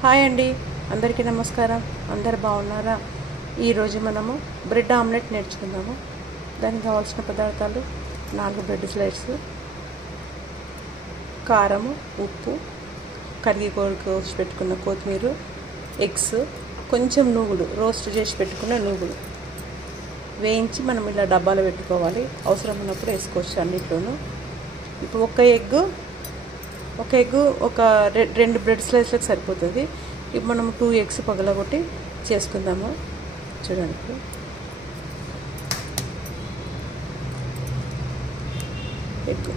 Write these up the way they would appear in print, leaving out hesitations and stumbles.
Hi అండి, అందరికీ నమస్కారం. అందరు బాగున్నారా? ఈరోజు మనము బ్రెడ్ ఆమ్లెట్ నేర్చుకుందాము. దానికి కావాల్సిన పదార్థాలు 4 బ్రెడ్ స్లైడ్స్, కారము, ఉప్పు, కరిగి కోసి పెట్టుకున్న కొత్తిమీర, ఎగ్స్, కొంచెం నువ్వులు, రోస్ట్ చేసి పెట్టుకున్న నువ్వులు వేయించి మనం ఇలా డబ్బాలో పెట్టుకోవాలి. అవసరం ఉన్నప్పుడు వేసుకోవచ్చు అన్నిట్లోనూ. ఇప్పుడు ఒక ఎగ్ ఒక 2 బ్రెడ్ స్లైస్లకు సరిపోతుంది. ఇప్పుడు మనం 2 ఎగ్స్ పగలగొట్టి చేసుకుందాము. చూడండి, ఎగ్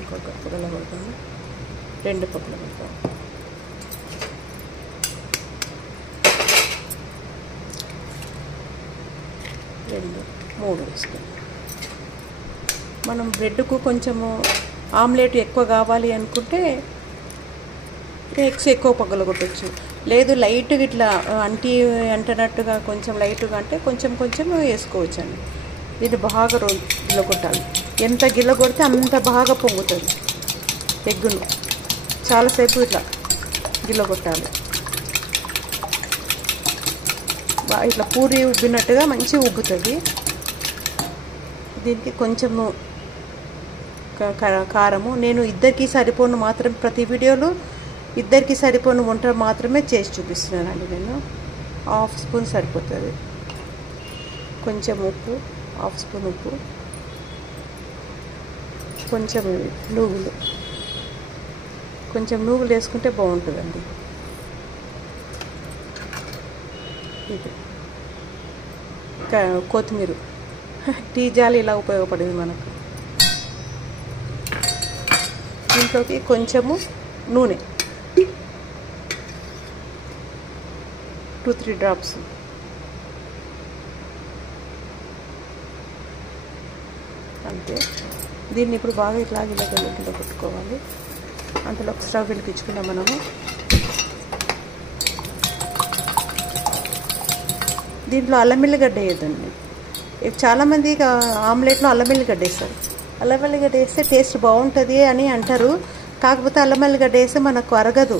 ఇంకొక పగలగొడతాము, 2 పగలగొడతాము. మూడు వేసుకుందాం. మనం బ్రెడ్కు కొంచెము ఆమ్లెట్ ఎక్కువ కావాలి అనుకుంటే ఎగ్స్ ఎక్కువ పగలగొట్టచ్చు. లేదు లైట్గా ఇట్లా అంటనట్టుగా కొంచెం లైట్గా అంటే కొంచెం వేసుకోవచ్చు అండి. ఇది బాగా గిల్లగొట్టాలి. ఎంత గిల్లగొడితే అంత బాగా పొంగుతుంది. ఎగ్గును చాలాసేపు ఇట్లా గిల్లగొట్టాలి. ఇట్లా పూరి ఉబ్బినట్టుగా మంచిగా ఉబ్బుతుంది. దీనికి కొంచెము కారము, నేను ఇద్దరికి సరిపోను మాత్రం ప్రతి వీడియోలో ఇద్దరికి సరిపోను వంట మాత్రమే చేసి చూపిస్తున్నానండి. నేను 1/2 స్పూన్ సరిపోతుంది. కొంచెం ఉప్పు, 1/2 స్పూన్ ఉప్పు, కొంచెం నువ్వులు వేసుకుంటే బాగుంటుందండి. ఇది కొత్తిమీర, టీ జాలి ఇలా ఉపయోగపడింది మనకు. దీంట్లోకి కొంచెము నూనె, 2-3 డ్రాప్స్. అంతే. దీన్ని ఇప్పుడు బాగా ఇట్లా గిల్ల కొట్టుకోవాలి. అంతలో స్టవ్ వెలిగించుకుందాం మనము. దీంట్లో అల్లం వెల్లిగడ్డ వేయద్దండి. చాలామంది ఆమ్లెట్లో అల్లం వెల్లిగడ్డ వేస్తారు. అల్లం వెల్లిగడ్డ వేస్తే టేస్ట్ బాగుంటుంది అని అంటారు. కాకపోతే అల్లం వెల్లిగడ్డ వేస్తే మనకు అరగదు.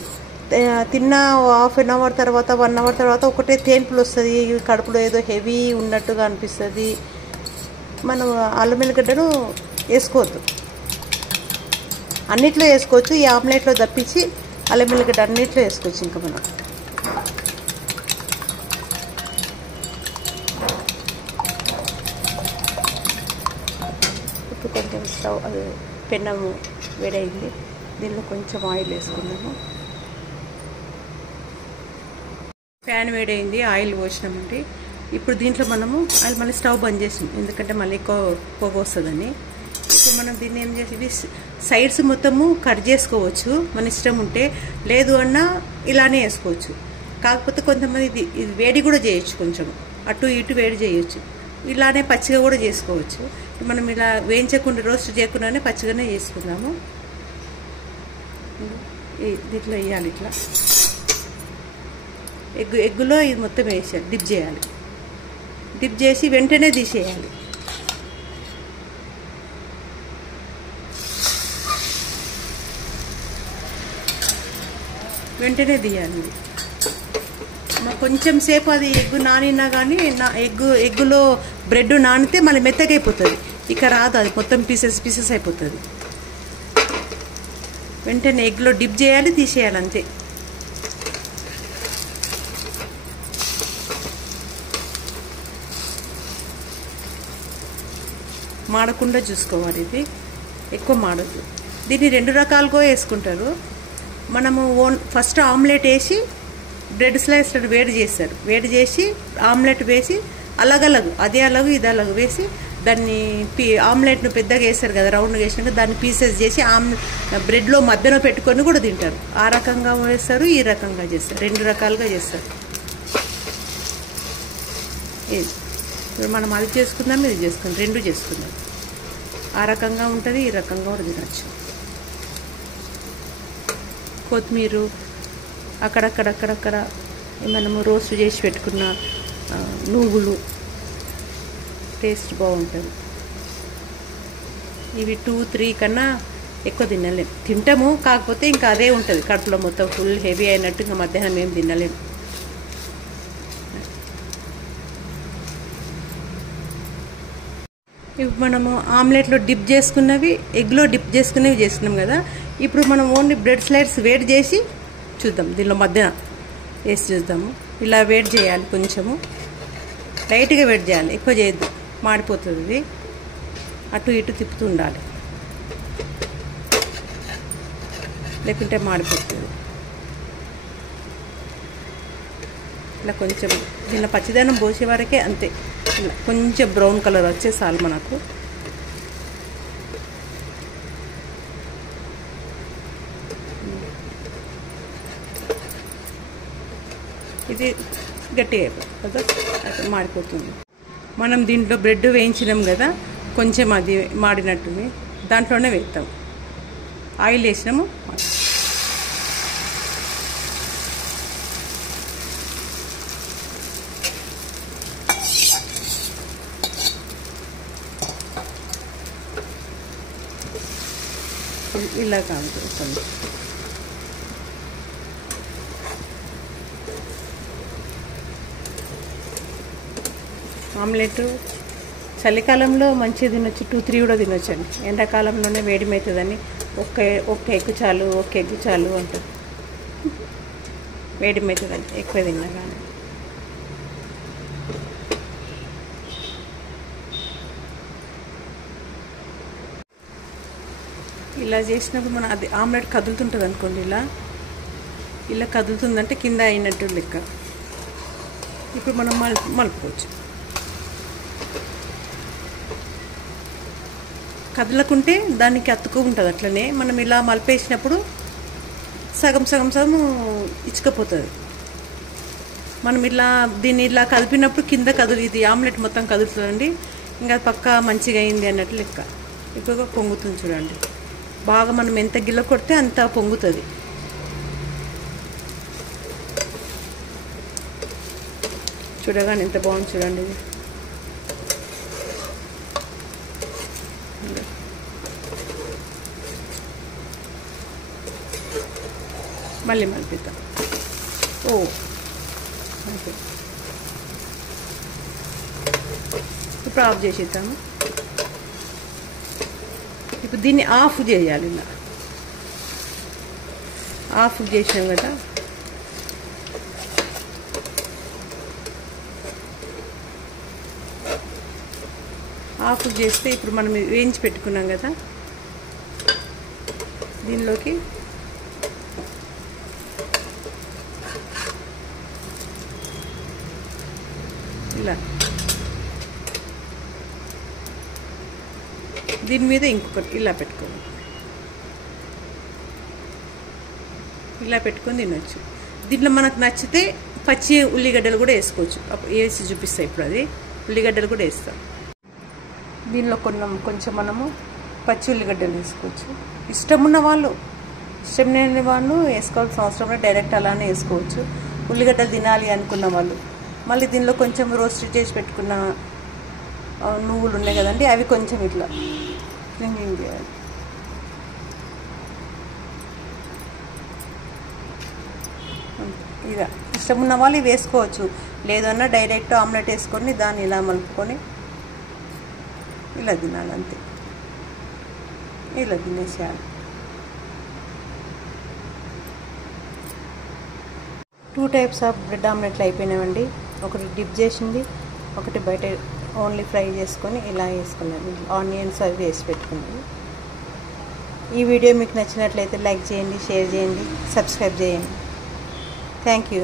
తిన్న 1/2 అవర్ తర్వాత 1 అవర్ తర్వాత ఒకటే తేన్పులు వస్తుంది. కడుపులో ఏదో హెవీ ఉన్నట్టుగా అనిపిస్తుంది. మనం అల్లం వెల్లిగడ్డను వేసుకోవద్దు. అన్నిట్లో వేసుకోవచ్చు, ఈ ఆమ్లెట్లో తప్పించి అల్లం వెల్లిగడ్డ అన్నిట్లో వేసుకోవచ్చు. ఇంకా మనం ఇప్పుడు కొంచెం స్టవ్ పెన్నము వేడైంది. దీనిలో కొంచెం ఆయిల్ వేసుకుందాము. ప్యాన్ వేడైంది, ఆయిల్ పోసినామండి. ఇప్పుడు దీంట్లో మనము మళ్ళీ స్టవ్ బంద్ చేసాం, ఎందుకంటే మళ్ళీ ఎక్కువ పొగ వస్తుందని. ఇప్పుడు మనం దీన్ని ఏం చేసి సైడ్స్ మొత్తము కట్ చేసుకోవచ్చు మన ఇష్టం ఉంటే, లేదు అన్నా ఇలానే వేసుకోవచ్చు. కాకపోతే కొంతమంది ఇది వేడి కూడా చేయొచ్చు, కొంచెం అటు ఇటు వేడి చేయొచ్చు. ఇలానే పచ్చిగా కూడా చేసుకోవచ్చు. మనం ఇలా వేయించకుండా రోస్ట్ చేయకుండానే పచ్చిగానే చేసుకుందాము. దీంట్లో వేయాలి. ఇట్లా ఎగ్గులో ఇది మొత్తం వేసేయాలి, డిప్ చేయాలి. డిప్ చేసి వెంటనే తీసేయాలి. వెంటనే తీయాలి. కొంచెం సేపు అది ఎగ్గు నానినా కానీ ఎగ్గులో బ్రెడ్ నానితే మళ్ళీ మెత్తగైపోతుంది. ఇక రాదు, అది మొత్తం పీసెస్ అయిపోతుంది. వెంటనే ఎగ్లో డిప్ చేయాలి, తీసేయాలి, అంతే. మాడకుండా చూసుకోవాలి. ఇది ఎక్కువ మాడద్దు. దీన్ని 2 రకాలుగా వేసుకుంటారు. మనము ఫస్ట్ ఆమ్లెట్ వేసి బ్రెడ్ స్లైస్లను వేడి చేస్తారు. వేడి చేసి ఆమ్లెట్ వేసి అలగలగు, అదే అలగు ఇది అలగు వేసి దాన్ని ఆమ్లెట్ను పెద్దగా వేస్తారు కదా, రౌండ్గా వేసినాక దాన్ని పీసెస్ చేసి బ్రెడ్లో మధ్యలో పెట్టుకొని కూడా తింటారు. ఆ రకంగా వేస్తారు, ఈ రకంగా చేస్తారు. 2 రకాలుగా చేస్తారు. ఇప్పుడు మనం అది చేసుకుందాం, ఇది చేసుకుందాం, 2 చేసుకుందాం. ఆ రకంగా ఉంటుంది, ఈ రకంగా కూడా తినచ్చు. కొత్తిమీర అక్కడక్కడ మనము రోస్ట్ చేసి పెట్టుకున్న నువ్వులు, టేస్ట్ బాగుంటుంది. ఇవి 2-3 కన్నా ఎక్కువ తినలేము. తింటాము, కాకపోతే ఇంకా అదే ఉంటుంది కడుపులో మొత్తం ఫుల్ హెవీ అయినట్టు. ఇంకా మధ్యాహ్నం ఏం తినలేము. ఇప్పుడు మనము ఆమ్లెట్లో డిప్ చేసుకున్నవి, ఎగ్లో డిప్ చేసుకునేవి చేసుకున్నాం కదా. ఇప్పుడు మనం ఓన్లీ బ్రెడ్ స్లైడ్స్ వేడి చేసి చూద్దాం. దీనిలో మధ్యన వేసి చూద్దాము. ఇలా వేడి చేయాలి, కొంచెము లైట్గా వేడి చేయాలి, ఎక్కువ చేయొద్దు, మాడిపోతుంది. ఇది అటు ఇటు తిప్పుతూ ఉండాలి, లేకుంటే మాడిపోతుంది. ఇలా కొంచెం దీనిలో పచ్చిదనం పోసే వరకే, అంతే. ఇలా కొంచెం బ్రౌన్ కలర్ వచ్చేసాలి మనకు. ఇది గట్టిగా అయిపోతుంది కదా, అది మాడిపోతుంది. మనం దీంట్లో బ్రెడ్ వేయించినాం కదా, కొంచెం అది మాడినట్టుంది, దాంట్లోనే వేస్తాం. ఆయిల్ వేసినాము, ఇలా కాలుతుంది. ఆమ్లెట్ చలికాలంలో మంచిగా తినొచ్చు, 2-3 కూడా తినొచ్చండి. ఎండాకాలంలోనే వేడిమవుతుందని ఒక్క ఎగ్గు చాలు అంటారు. వేడిమవుతుందని ఎక్కువ తిన్నా కానీ. ఇలా చేసినప్పుడు మనం అది ఆమ్లెట్ కదులుతుంటుంది అనుకోండి, ఇలా కదులుతుందంటే కింద అయినట్టు లెక్క. ఇప్పుడు మనం మలుపుకోవచ్చు. కదలకుంటే దానికి అతుకు ఉంటుంది. అట్లనే మనం ఇలా మలిపేసినప్పుడు సగం ఇచ్చుకపోతుంది. మనం దీన్ని ఇలా కదిపినప్పుడు కింద ఇది ఆమ్లెట్ మొత్తం కదులుతుందండి. ఇంకా పక్కా మంచిగా అయింది అన్నట్లు లెక్క. ఇప్పుడు పొంగుతుంది చూడండి. బాగా మనం ఎంత గిల్ల కొడితే అంత పొంగుతుంది. చూడగానే ఎంత బాగుంది చూడండి. మళ్ళీ మలిపిద్దాం. ఓకే, ఇప్పుడు ఆఫ్ చేసేద్దాము. ఇప్పుడు దీన్ని ఆఫ్ చేయాలి. ఇలా ఆఫ్ చేసినాం కదా, ఆఫ్ చేస్తే ఇప్పుడు మనం వేయించి పెట్టుకున్నాం కదా, దీనిలోకి ఇలా దీని మీద ఇంకొకటి ఇలా పెట్టుకోవాలి. ఇలా పెట్టుకొని తినొచ్చు. దీంట్లో మనకు నచ్చితే పచ్చి ఉల్లిగడ్డలు కూడా వేసుకోవచ్చు. వేసి చూపిస్తాయి. ఇప్పుడు అది ఉల్లిగడ్డలు కూడా వేస్తాం. దీనిలో కొంచెం మనము పచ్చి ఉల్లిగడ్డలు వేసుకోవచ్చు. ఇష్టం ఉన్న వాళ్ళు, ఇష్టం లేని వాళ్ళు వేసుకోవాల్సిన అవసరం లేదు, డైరెక్ట్ అలానే వేసుకోవచ్చు. ఉల్లిగడ్డలు తినాలి అనుకున్న వాళ్ళు మళ్ళీ దీనిలో కొంచెం రోస్ట్ చేసి పెట్టుకున్న నువ్వులు ఉన్నాయి కదండి, అవి కొంచెం ఇట్లా స్ప్రింగింగ్ చేయాలి. ఇలా ఇష్టం ఉన్న వాళ్ళు వేసుకోవచ్చు, లేదన్నా డైరెక్ట్ ఆమ్లెట్ వేసుకొని దాన్ని ఇలా మలుపుకొని ఇలా తినాలి, అంతే. ఇలా తినేసేయాలి. 2 టైప్స్ ఆఫ్ బ్రెడ్ ఆమ్లెట్లు అయిపోయినాయండి. ఒకటి డిప్ చేసింది, ఒకటి బయట ఓన్లీ ఫ్రై చేసుకొని ఇలా వేసుకున్నాను. ఆనియన్స్ అవి వేసి పెట్టుకున్నాను. ఈ వీడియో మీకు నచ్చినట్లయితే లైక్ చేయండి, షేర్ చేయండి, సబ్స్క్రైబ్ చేయండి. Thank you.